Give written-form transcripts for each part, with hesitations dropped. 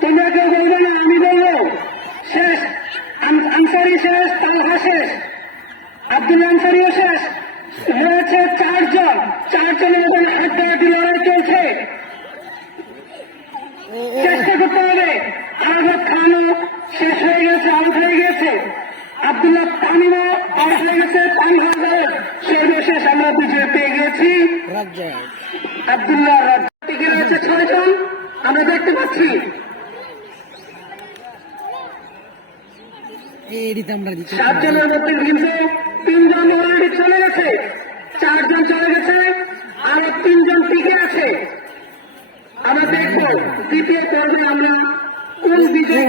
তোমরা কেউ বলবে না, আমি বলবো। শেষ, আনসারি শেষ, তালহা শেষ, আব্দুল্লাহ আনসারিও শেষ। রয়েছে চারজনের মধ্যে হাড্ডাহাড্ডি লড়াই চলছে। চেষ্টা করতে হবে। আরাফাত খানও শেষ হয়ে গেছে, আউট হয়ে গেছে। আব্দুল্লাহ তামিমও আউট হয়ে গেছে। সর্বশেষ আমরা বিজয় পেয়ে গেছি আব্দুল্লাহ। টিকে রয়েছে 6 জন, আমরা দেখতে পাচ্ছি। সাতজনের মধ্যে কিন্তু 3 জন অলরেডি চলে গেছে, 4 জন চলে গেছে, আরো 3 জন টিকে আছে। আমরা দেখব দ্বিতীয় পর্বে আমরা কোন বিজয়।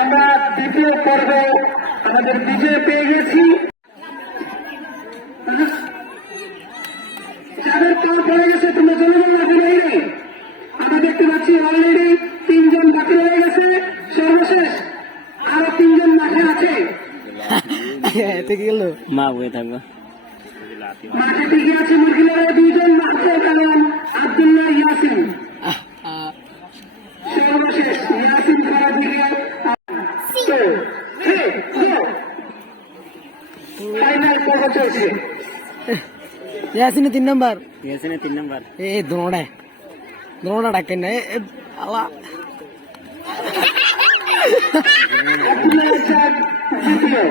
আমরা দ্বিতীয় পর্ব আমাদের বিজয় পেয়ে গেছি। যাদের কল পড়ে গেছে তোমরা জনগণ নেই। আমরা দেখতে পাচ্ছি অলরেডি 3 জন বাকি রয়ে গেছে। সর্বশেষ আরো 3 জন মাঠে আছে। মা বয়ে থাকবো মাঠে টিকে আছে মহিলারা 2 জন, মাত্র কারণ আব্দুল্লাহ ইয়াসিন। সর্বশেষ ইয়াসিন খারাপ দিকে ফাইনাল পর্ব চলছে। यासिन 3 नंबर ইয়াসিনে 3 নাম্বার ए दोनों डाके ने आला আব্দুল্লাহ ইয়াসিন জিতিয়ে